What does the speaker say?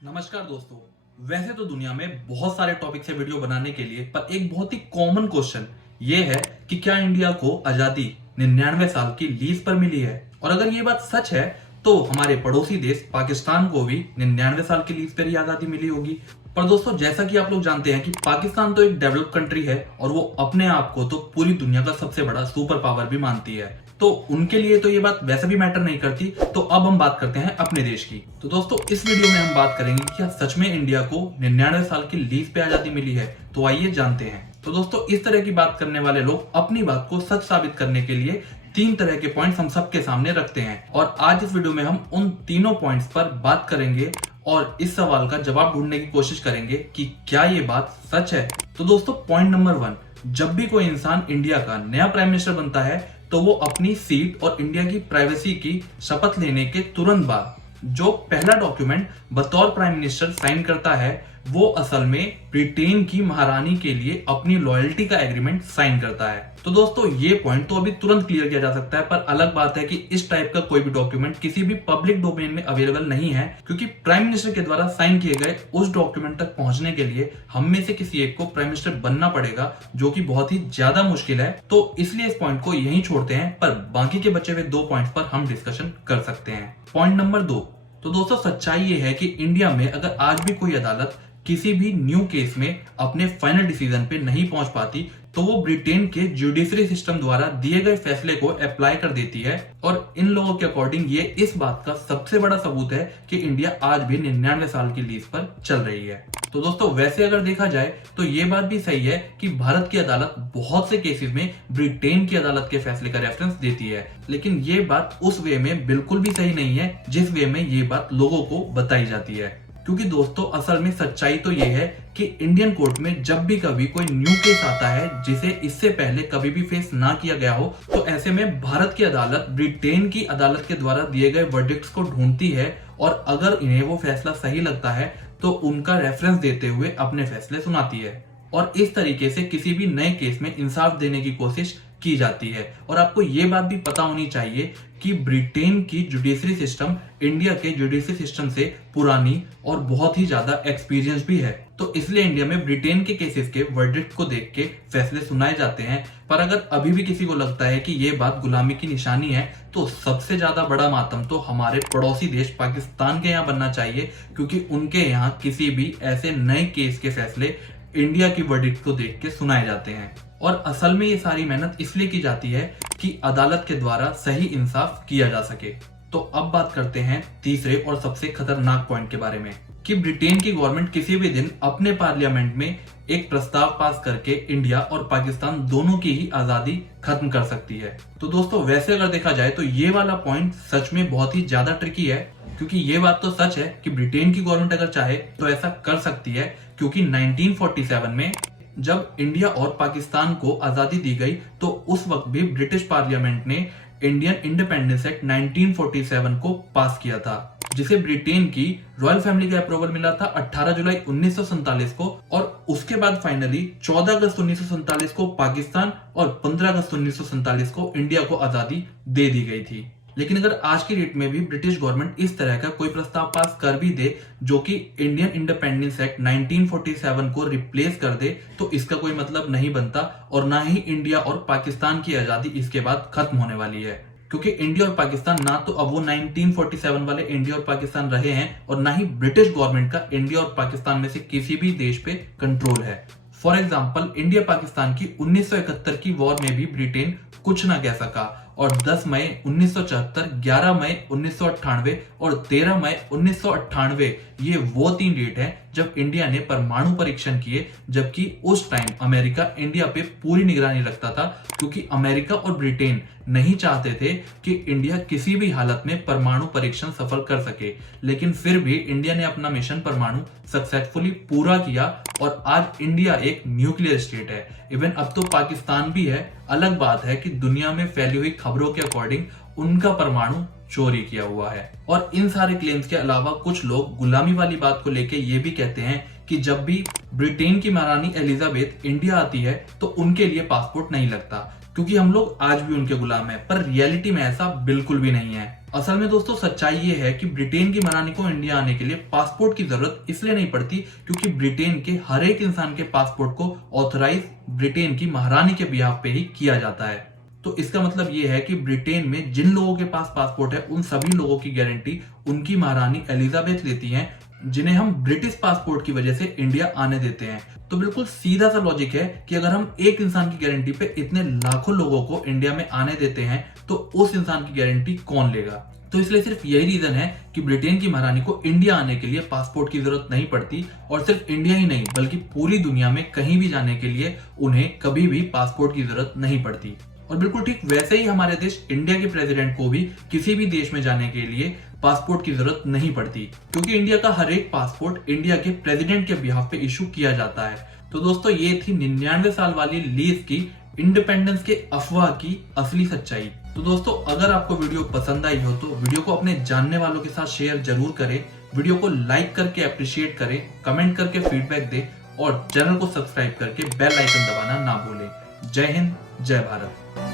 नमस्कार दोस्तों। वैसे तो दुनिया में बहुत सारे टॉपिक से वीडियो बनाने के लिए पर एक बहुत ही कॉमन क्वेश्चन ये है कि क्या इंडिया को आजादी 99 साल की लीज पर मिली है। और अगर ये बात सच है तो हमारे पड़ोसी देश पाकिस्तान को भी 99 साल की लीज पर ही आजादी मिली होगी। पर दोस्तों, जैसा कि आप लोग जानते हैं कि पाकिस्तान तो एक डेवलप्ड कंट्री है और वो अपने आप को तो पूरी दुनिया का सबसे बड़ा सुपर पावर भी मानती है, तो उनके लिए तो ये बात वैसे भी मैटर नहीं करती। तो अब हम बात करते हैं अपने देश की। तो दोस्तों, इस वीडियो में हम बात करेंगे कि क्या सच में इंडिया को 99 साल की लीज पे आजादी मिली है। तो आइए जानते हैं। तो दोस्तों, इस तरह की बात करने वाले लोग अपनी बात को सच साबित करने के लिए 3 तरह के पॉइंट्स हम सबके सामने रखते हैं और आज इस वीडियो में हम उन तीनों पॉइंट्स पर बात करेंगे और इस सवाल का जवाब ढूंढने की कोशिश करेंगे कि क्या ये बात सच है। तो दोस्तों, पॉइंट नंबर 1, जब भी कोई इंसान इंडिया का नया प्राइम मिनिस्टर बनता है तो वो अपनी सीट और इंडिया की प्राइवेसी की शपथ लेने के तुरंत बाद जो पहला डॉक्यूमेंट बतौर प्राइम मिनिस्टर साइन करता है वो असल में ब्रिटेन की महारानी के लिए अपनी लॉयल्टी का एग्रीमेंट साइन करता है। तो दोस्तों, ये पॉइंट तो अभी तुरंत क्लियर किया जा सकता है, पर अलग बात है कि इस टाइप का कोई भी डॉक्यूमेंट किसी भी पब्लिक डोमेन में अवेलेबल नहीं है, क्योंकि प्राइम मिनिस्टर के द्वारा साइन किए गए उस डॉक्यूमेंट तक पहुंचने के लिए हम में से किसी एक को प्राइम मिनिस्टर बनना पड़ेगा, जो कि बहुत ही ज्यादा मुश्किल है। तो इसलिए इस पॉइंट को यहीं छोड़ते हैं, पर बाकी के बचे हुए 2 पॉइंट्स पर हम डिस्कशन कर सकते हैं। पॉइंट नंबर 2, तो दोस्तों सच्चाई ये है कि इंडिया में अगर आज भी कोई अदालत किसी भी न्यू केस में अपने फाइनल डिसीजन पे नहीं पहुंच पाती तो वो ब्रिटेन के जुडिशरी सिस्टम द्वारा दिए गए फैसले को अप्लाई कर देती है। और इन लोगों के अकॉर्डिंग ये इस बात का सबसे बड़ा सबूत है कि इंडिया आज भी 99 साल की लीज पर चल रही है। तो दोस्तों, वैसे अगर देखा जाए तो ये बात भी सही है कि भारत की अदालत बहुत से केसेस में ब्रिटेन की अदालत के फैसले का रेफरेंस देती है, लेकिन ये बात उस वे में बिल्कुल भी सही नहीं है जिस वे में ये बात लोगों को बताई जाती है। क्योंकि दोस्तों, असल में सच्चाई तो ये है कि इंडियन कोर्ट में जब भी कभी कोई न्यू केस आता है जिसे इससे पहले कभी भी फेस ना किया गया हो, तो ऐसे में भारत की अदालत ब्रिटेन की अदालत के द्वारा दिए गए वर्डिक्ट्स को ढूंढती है और अगर इन्हें वो फैसला सही लगता है तो उनका रेफरेंस देते हुए अपने फैसले सुनाती है और इस तरीके से किसी भी नए केस में इंसाफ देने की कोशिश की जाती है। और आपको ये बात भी पता होनी चाहिए कि ब्रिटेन की जुडिशरी सिस्टम इंडिया के जुडिशरी सिस्टम से पुरानी और बहुत ही ज्यादा एक्सपीरियंस भी है, तो इसलिए इंडिया में ब्रिटेन के केसेस के वर्डिक्ट को देख के फैसले सुनाए जाते हैं। पर अगर अभी भी किसी को लगता है कि ये बात गुलामी की निशानी है तो सबसे ज्यादा बड़ा मातम तो हमारे पड़ोसी देश पाकिस्तान के यहाँ बनना चाहिए, क्योंकि उनके यहाँ किसी भी ऐसे नए केस के फैसले इंडिया की वर्डिक्ट को देख के सुनाए जाते हैं। और असल में ये सारी मेहनत इसलिए की जाती है कि अदालत के द्वारा सही इंसाफ किया जा सके। तो अब बात करते हैं तीसरे और सबसे खतरनाक पॉइंट के बारे में कि ब्रिटेन की गवर्नमेंट किसी भी दिन अपने पार्लियामेंट में एक प्रस्ताव पास करके इंडिया और पाकिस्तान दोनों की ही आजादी खत्म कर सकती है। तो दोस्तों, वैसे अगर देखा जाए तो ये वाला पॉइंट सच में बहुत ही ज्यादा ट्रिकी है, क्योंकि ये बात तो सच है कि ब्रिटेन की गवर्नमेंट अगर चाहे तो ऐसा कर सकती है, क्योंकि 1947 में जब इंडिया और पाकिस्तान को आजादी दी गई तो उस वक्त भी ब्रिटिश पार्लियामेंट ने इंडियन इंडिपेंडेंस एक्ट 1947 को पास किया था, जिसे ब्रिटेन की रॉयल फैमिली का अप्रूवल मिला था 18 जुलाई 1947 को और उसके बाद फाइनली 14 अगस्त 1947 को पाकिस्तान और 15 अगस्त 1947 को इंडिया को आजादी दे दी गई थी। लेकिन अगर आज की डेट में भी ब्रिटिश गवर्नमेंट इस तरह का कोई प्रस्ताव पास कर भी दे जो कि इंडियन इंडिपेंडेंस एक्ट 1947 को रिप्लेस कर दे, तो इसका कोई मतलब नहीं बनता और ना ही इंडिया और पाकिस्तान की आजादी इसके बाद खत्म होने वाली है, क्योंकि इंडिया और पाकिस्तान ना तो अब वो 1947 वाले इंडिया और पाकिस्तान रहे हैं और ना ही ब्रिटिश गवर्नमेंट का इंडिया और पाकिस्तान में से किसी भी देश पे कंट्रोल है। फॉर एग्जाम्पल, इंडिया पाकिस्तान की 1971 की वॉर में भी ब्रिटेन कुछ ना कह सका और 10 मई 1974, 11 मई 1998 और 13 मई 1998 ये वो 3 डेट हैं जब इंडिया ने परमाणु परीक्षण किए, जबकि उस टाइम अमेरिका इंडिया पे पूरी निगरानी रखता था, क्योंकि अमेरिका और ब्रिटेन नहीं चाहते थे कि इंडिया किसी भी हालत में परमाणु परीक्षण सफल कर सके। लेकिन फिर भी इंडिया ने अपना मिशन परमाणु सक्सेसफुली पूरा किया और आज इंडिया एक न्यूक्लियर स्टेट है। इवन अब तो पाकिस्तान भी है। अलग बात है कि दुनिया में फैली हुई खबरों के अकॉर्डिंग उनका परमाणु चोरी किया हुआ है। और इन सारे क्लेम्स के अलावा कुछ लोग गुलामी वाली बात को लेके ये भी कहते हैं कि जब भी ब्रिटेन की महारानी एलिजाबेथ इंडिया आती है तो उनके लिए पासपोर्ट नहीं लगता, क्योंकि हम लोग आज भी उनके गुलाम हैं। पर रियलिटी में ऐसा बिल्कुल भी नहीं है। असल में दोस्तों सच्चाई ये है कि ब्रिटेन की महारानी को इंडिया आने के लिए पासपोर्ट की जरूरत इसलिए नहीं पड़ती क्योंकि ब्रिटेन के हर एक इंसान के पासपोर्ट को ऑथराइज ब्रिटेन की महारानी के बिहाफ पे ही किया जाता है। तो इसका मतलब ये है कि ब्रिटेन में जिन लोगों के पास पासपोर्ट है उन सभी लोगों की गारंटी उनकी महारानी एलिजाबेथ लेती हैं, जिन्हें हम ब्रिटिश पासपोर्ट की वजह से इंडिया आने देते हैं। तो बिल्कुल सीधा सा लॉजिक है कि अगर हम एक इंसान की गारंटी पे इतने लाखों लोगों को इंडिया में आने देते हैं तो उस इंसान की गारंटी कौन लेगा। तो इसलिए सिर्फ यही रीजन है कि ब्रिटेन की महारानी को इंडिया आने के लिए पासपोर्ट की जरूरत नहीं पड़ती, और सिर्फ इंडिया ही नहीं बल्कि पूरी दुनिया में कहीं भी जाने के लिए उन्हें कभी भी पासपोर्ट की जरूरत नहीं पड़ती। और बिल्कुल ठीक वैसे ही हमारे देश इंडिया के प्रेसिडेंट को भी किसी भी देश में जाने के लिए पासपोर्ट की जरूरत नहीं पड़ती, क्योंकि इंडिया का हर एक पासपोर्ट इंडिया के प्रेसिडेंट के बिहाफ पे इशू किया जाता है। तो दोस्तों ये थी 99 साल वाली लीज की इंडिपेंडेंस के अफवाह की असली सच्चाई। तो दोस्तों अगर आपको वीडियो पसंद आई हो तो वीडियो को अपने जानने वालों के साथ शेयर जरूर करें, वीडियो को लाइक करके अप्रिशिएट करें, कमेंट करके फीडबैक दें और चैनल को सब्सक्राइब करके बेल आइकन दबाना ना भूलें। जय हिंद, जय भारत।